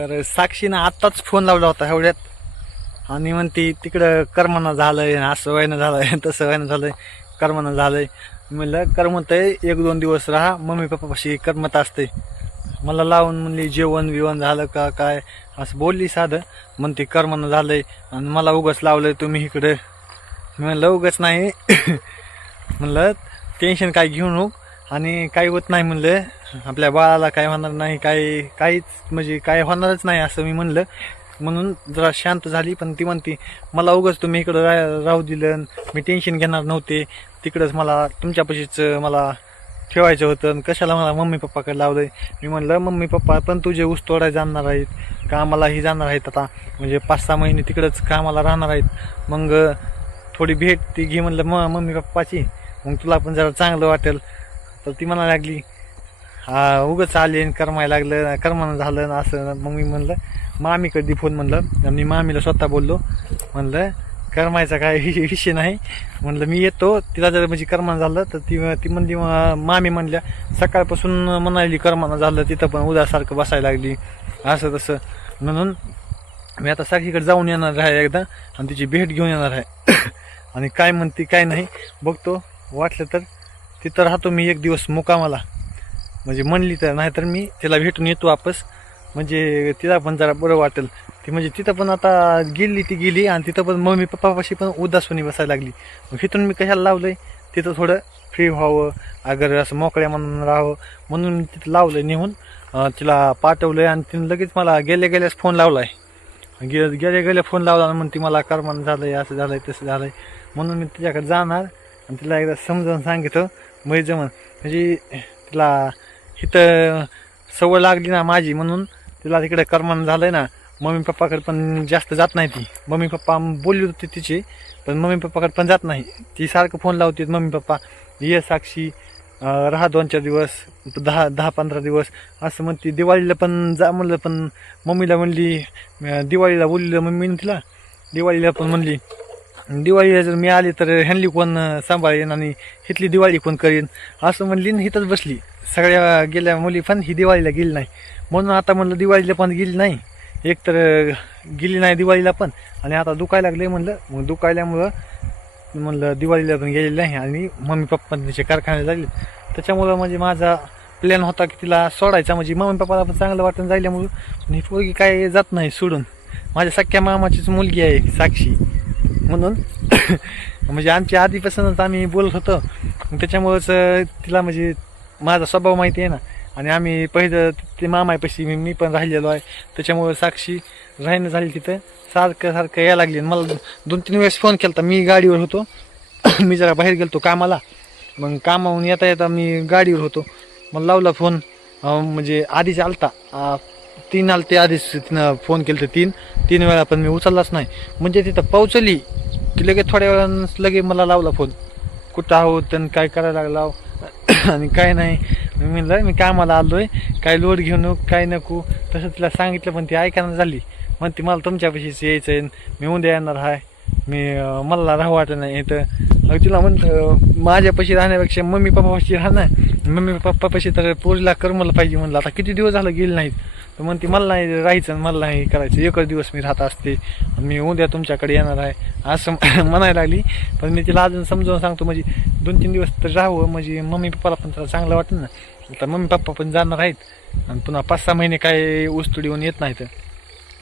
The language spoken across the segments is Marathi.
तर साक्षीनं आत्ताच फोन लावला होता एवढ्यात. आणि म्हणती तिकडं कर्मना झालंय असं वयनं झालंय तसं वयनं झालंय कर्मना झालंय. म्हणलं करमत आहे एक दोन दिवस राहा मम्मी पप्पापाशी करमत असते मला लावून म्हणली जेवण बिवण झालं का काय? असं बोलली साधं. म्हणते कर्मनं झालंय आणि मला उगच लावलंय तुम्ही इकडं. म्हणलं उगच नाही. म्हणलं टेन्शन काय घेऊ नको आणि काही होत नाही म्हणलं. आपल्या बाळाला काय होणार नाही काही काहीच म्हणजे काय होणारच नाही असं मी म्हणलं. म्हणून जरा शांत झाली पण ती म्हणती मला उगाच तुम्ही इकडं रा राहू दिलं मी टेन्शन घेणार नव्हते. तिकडंच मला तुमच्यापाशीच मला ठेवायचं होतं कशाला मला मम्मी पप्पाकडे लावलंय? मी म्हणलं मम्मी पप्पा पण तुझे ऊस तोडायला जाणार आहेत. कामालाही जाणार आहेत आता. म्हणजे पाच सहा महिने तिकडंच कामाला राहणार आहेत. मग थोडी भेट ती घे म्हणलं म मम्मी पप्पाची. मग तुला पण जरा चांगलं वाटेल. तर ती म्हणायला लागली हा उगंच आले आणि करमायला लागलं करमानं झालं असं. मग मी म्हणलं मामीकडे फोन म्हणलं. आणि मी मामीला स्वतः बोललो म्हणलं करमायचा काय विषय नाही. म्हणलं मी येतो तिला जर म्हणजे करमानं झालं तर ती ती म्हणली मामी म्हणल्या सकाळपासून म्हणाली करमानं झालं तिथं पण उद्यासारखं बसायला लागली असं तसं. म्हणून मी आता सारखीकडे जाऊन येणार आहे एकदा आणि तिची भेट घेऊन येणार आहे. आणि काय म्हणते काय नाही बघतो वाटलं तर तिथं राहतो मी एक दिवस मुकामाला. म्हणजे म्हणली तर नाहीतर मी तिला भेटून येतो वापस. म्हणजे तिला पण जरा बरं वाटेल. ती म्हणजे तिथं पण आता गेली ती गेली आणि तिथं पण मम्मी पप्पापाशी पण उदासवणी बसायला लागली. मग इथून मी कशाला लावलंय? तिथं थोडं फ्री व्हावं अगर असं मोकळ्या म्हणून राहावं म्हणून मी तिथं लावलंय नेहून. अं, तिला पाठवलंय आणि तिने लगेच मला गेल्या गेल्यास फोन लावलाय. गे गेल्या गेल्या फोन लावला आणि ती मला करमान झालंय असं झालंय तसं झालंय म्हणून मी तिच्याकडे जाणार आणि तिला एकदा समजावून सांगितलं. म्हणजे जमन म्हणजे तिला इथं सवय लागली ना माझी म्हणून तिला तिकडे करमान झालंय ना. मम्मी पप्पाकडे पण जास्त जात नाही ती. मम्मी पप्पा बोलली होती तिची पण मम्मी पप्पाकडे पण जात नाही. ती सारखं फोन लावते मम्मी पप्पा ये साक्षी राहा दोन चार दिवस दहा दहा पंधरा दिवस. असं म्हणते. दिवाळीला पण जा म्हणलं पण मम्मीला म्हणली दिवाळीला बोललं मम्मीने तिला. दिवाळीला पण म्हणली दिवाळीला जर मी आली तर ह्यांनी कोण सांभाळेन आणि इथली दिवाळी कोण करेन? असं म्हणली आणि इथंच बसली. सगळ्या गेल्या मुली पण ही दिवाळीला गेली नाही. म्हणून आता म्हणलं दिवाळीला पण गेली नाही. एक तर गेली नाही दिवाळीला पण. आणि आता दुखायला लागले म्हणलं. मग दुखायल्यामुळं म्हणलं दिवाळीला पण गेलेली नाही आणि मम्मी पप्पा तिचे कारखान्यात लागले. त्याच्यामुळं म्हणजे माझा प्लॅन होता की तिला सोडायचा. म्हणजे मम्मी पप्पाला पण चांगलं वाटून जायल्यामुळं पण ही पोरगी काय जात नाही सोडून. माझ्या सख्या मामाचीच मुलगी आहे साक्षी. म्हणून. म्हणजे आमच्या आधीपासूनच आम्ही बोलत होतो. त्याच्यामुळंच तिला म्हणजे माझा स्वभाव माहिती आहे ना. आणि आम्ही पहिलं ते मामापाशी मी मी पण राहिलेलो आहे. त्याच्यामुळं साक्षी राहणं झाली तिथं. सारखं सारखं यायला लागली. आणि मला दोन तीन वेळेस फोन केला मी गाडीवर होतो. मी जरा बाहेर गेलतो कामाला. मग कामाहून येता येता मी गाडीवर होतो. मला लावला फोन म्हणजे आधीच आलता. तीन आलं ते आधीच तिनं फोन केलं तीन. तीन वेळा पण मी उचललाच नाही. म्हणजे तिथं पोहोचली की लगेच थोड्या वेळानं लगे मला लावला फोन कुठं आहोत आणि काय करायला लागला आणि काय नाही. मी म्हणलं मी कामाला आलोय. काय लोड घेऊ नको काय नको. तसं तिला सांगितलं पण ती ऐकायला झाली. म्हणते मला तुमच्यापाशीच यायचं आहे मी उद्या येणार आहे मी मला राहू वाटत नाही इथं. तिला म्हणतं माझ्यापाशी राहण्यापेक्षा मम्मी पप्पापाशी राहणार. मम्मी पप्पापाशी तर पोरीला करमलं पाहिजे म्हणलं. आता किती दिवस झालं गेले नाहीत. तर म्हणते मला नाही राहायचं मला नाही करायचं. एकच दिवस मी राहत असते. मी उद्या तुमच्याकडे येणार आहे. असं म्हणायला लागली. पण मी तिला अजून समजावून सांगतो म्हणजे दोन तीन दिवस तर राहावं. म्हणजे मम्मी पप्पाला पण त्याला चांगलं वाटेल ना. तर मम्मी पप्पा पण जाणार आहेत. आणि पुन्हा पाच सहा महिने काय ऊसतोडीहून येत नाहीत.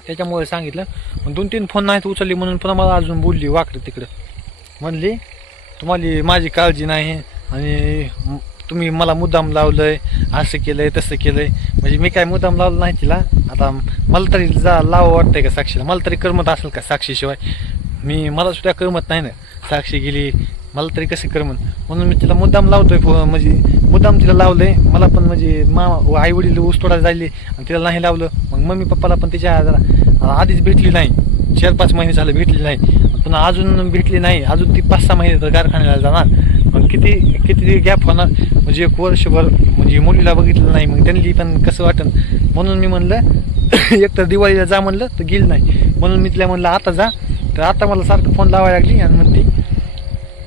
त्याच्यामुळे सांगितलं दोन तीन फोन नाहीत उचलली म्हणून पुन्हा मला अजून बोलली वाकडं तिकडं. म्हणली तुम्हाला माझी काळजी नाही आणि तुम्ही मला मुद्दाम लावलंय असं केलंय तसं केलंय. म्हणजे मी काय मुद्दाम लावलं नाही तिला. आता मला तरी जा लावं वाटतंय का साक्षीला? मला तरी करमत असेल का साक्षीशिवाय? मी मला सुद्धा करमत नाही ना. साक्षी गेली मला तरी कसं करमत म्हणून मी तिला मुद्दाम लावतोय फो- म्हणजे मुद्दाम तिला लावलंय. मला पण म्हणजे मामा आई वडील ऊस तोडायला जायले आणि तिला नाही लावलं. मग मम्मी पप्पाला पण तिच्या आधीच भेटली नाही. चार पाच महिने झालं भेटली नाही. पुन्हा अजून भेटली नाही. अजून ती पाच सहा महिने तर कारखान्याला जाणार. किती किती गॅप होणार? म्हणजे एक वर्षभर म्हणजे मुलीला बघितलं नाही मग त्यांनी पण कसं वाटन? म्हणून मी म्हणलं एक तर दिवाळीला जा म्हणलं तर गेली नाही. म्हणून मी तिला म्हणलं आता जा. तर आता मला सारखं फोन लावायला लागली आणि म्हणते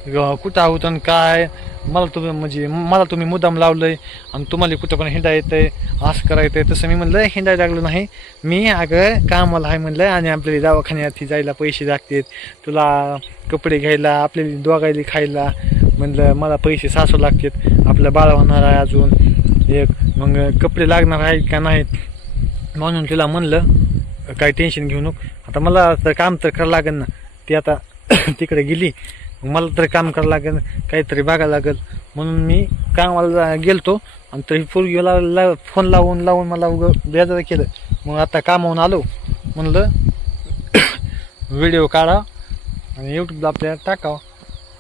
"ग- कुठं आहोत आणि काय? मला तुम्ही म्हणजे मला तुम्ही मुद्दाम लावलंय आणि तुम्हाला कुठं पण हिंडा आहे असं करायचं आहे. तसं मी म्हणलं हिंडायला लागलो नाही. मी अगं कामाला आहे म्हणलं आणि आपल्याला दवाखान्यात जायला पैसे लागतात. तुला कपडे घ्यायला आपल्याला दोघायला खायला म्हणलं मला पैसे सासू लागतात आपलं बाळ होणार आहे अजून. एक मग कपडे लागणार आहेत का नाहीत? म्हणून तिला म्हणलं काही टेन्शन घेऊ नको. आता मला तर काम तर करावं लागेल ना. ती आता तिकडे गेली. मग मला तर काम करावं लागेल काहीतरी बघायला लागेल. म्हणून मी कामाला गेलतो आणि तरी पूर्वीला ला फोन लावून लावून मला उगं बेजार केलं. मग आता कामावून आलो. म्हणलं व्हिडिओ काढा आणि यूट्यूबला आपल्याला टाकावं.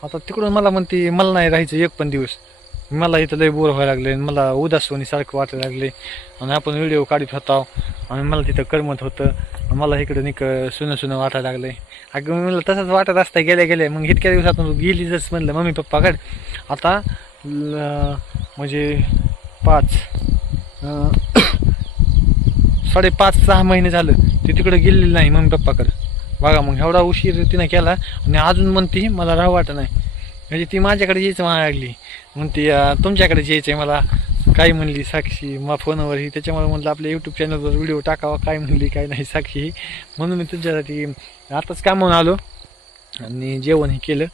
आता तिकडून मला म्हणते मला नाही राहायचं एक पण दिवस. मला इथं लय बोर व्हायला लागले मला उदास सारखं वाटायला लागले. आणि आपण व्हिडिओ काढत होता आणि मला तिथं करमत होतं मला इकडं निक सुनं सुनं वाटायला लागलंय अगं मी म्हणलं तसंच वाटत असता गेल्या गेल्या. मग इतक्या दिवसातून गेली जस म्हणलं मम्मी पप्पाकडे आता म्हणजे पाच साडेपाच सहा महिने झालं ते तिकडं गेलेली नाही मम्मी पप्पाकडे बघा मग एवढा उशीर तिनं केला आणि अजून म्हणते मला राहू वाटत नाही. म्हणजे ती माझ्याकडे यायचं मला लागली. म्हणते तुमच्याकडे तुमच्याकडेच यायचं आहे मला. काय म्हणली साक्षी मग फोनवर ही त्याच्यामुळे म्हणलं आपल्या यूट्यूब चॅनलवर व्हिडिओ टाकावा. काय म्हणली काय नाही साक्षी. म्हणून मी तुमच्यासाठी आताच कामावून आलो आणि जेवण हे केलं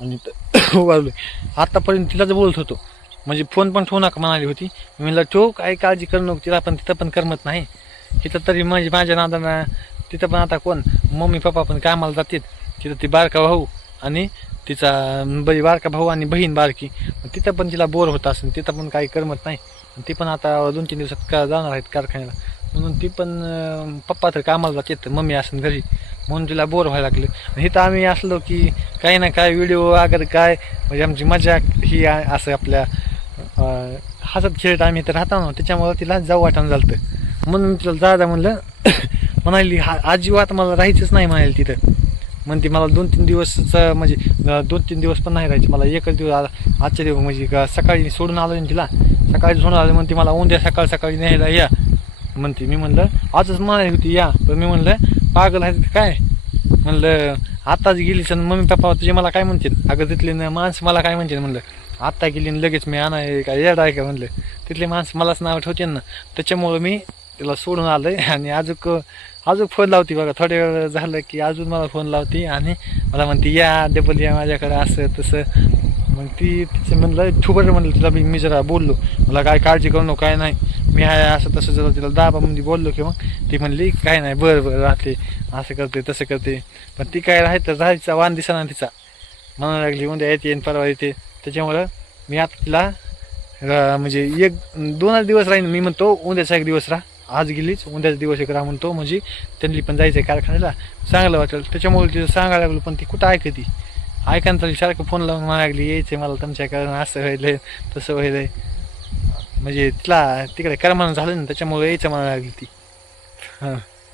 आणि त- वाजलो. आत्तापर्यंत तिलाच बोलत होतो. म्हणजे फोन पण ठेवू नका म्हणाली होती. मी म्हणलं ठेव काय काळजी करू नको तिला पण तिथं पण करमत नाही. तिथं तरी म्हणजे माझ्या नादांना तिथं पण आता कोण? मम्मी पप्पा पण कामाला जातात. तिथं ती बारका भाऊ आणि तिचा बरी बारका भाऊ आणि बहीण बारकी. मग तिथं पण तिला बोर होत असेल. तिथं पण काही करमत नाही. ती पण आता दोन तीन दिवसात का जाणार आहेत कारखान्याला. म्हणून ती पण पप्पा तर कामाला जातात. मम्मी असेल घरी. म्हणून तिला बोर व्हायला लागले. आणि इथं आम्ही असलो की काही ना काय व्हिडिओ वगैरे काय म्हणजे आमची मजा ही असं आपल्या हसत खेळत आम्ही तर राहतो ना. त्याच्यामुळं तिला जाऊ वाटणं झालं म्हणून तिला जा म्हणलं. म्हणाली हा अजिबात मला राहायचंच नाही म्हणाली तिथं. म्हणते मला दोन तीन दिवसचं म्हणजे दोन तीन दिवस पण नाही राहायचे. मला एकच दिवस आजच्या दिवस म्हणजे का सकाळी सोडून आलो ना तिला. सकाळी सोडून आलो म्हणते मला उद्या सकाळ सकाळी न्यायला या. म्हणते मी म्हणलं आजच म्हणाली होती या. पण मी म्हणलं पागल आहे काय? म्हणलं आत्ताच गेली सण मम्मी पप्पा तुझे मला काय म्हणतील? अगं तिथले माणसं मला काय म्हणतील? म्हणलं आत्ता गेली आणि लगेच मी आणाय का येड आहे का? म्हणलं तिथले माणसं मलाच नाव ठेवते ना. त्याच्यामुळं मी तिला सोडून आलं आणि अजून अजून फोन लावते बघा. थोड्या वेळ झालं की अजून मला फोन लावते आणि मला म्हणते या डबल या माझ्याकडे असं तसं. मग ती तिचं म्हणलं ठुबर म्हणलं तिला मी मी जरा बोललो. मला काय काळजी करू नको काय नाही. मी आहे असं तसं जरा तिला दाबा म्हणजे बोललो की मग ती म्हणली काय नाही बरं बरं राहते. असं करते तसं करते. पण ती काय राहायचं राहायचा वाण दिसा ना तिचा. म्हणायला लागली उद्या येते आणि परवा येते. त्याच्यामुळं मी आता तिला म्हणजे एक दोनच दिवस राहीन मी म्हणतो उद्याचा एक दिवस राहा. आज गेलीच उद्याच दिवस एक राहून म्हणतो म्हणजे त्यांनी पण जायचं आहे कारखान्याला. चांगलं वाटेल. त्याच्यामुळे तिथं सांगायला लागलो पण ती कुठं ऐकती ऐकायला चालली सारखं फोन लावून मागली लागली यायचं मला तुमच्याकडं असं व्हायलंय तसं व्हायलंय. म्हणजे तिला तिकडे करमानं झालं ना त्याच्यामुळे यायचं मला लागली ती. हां.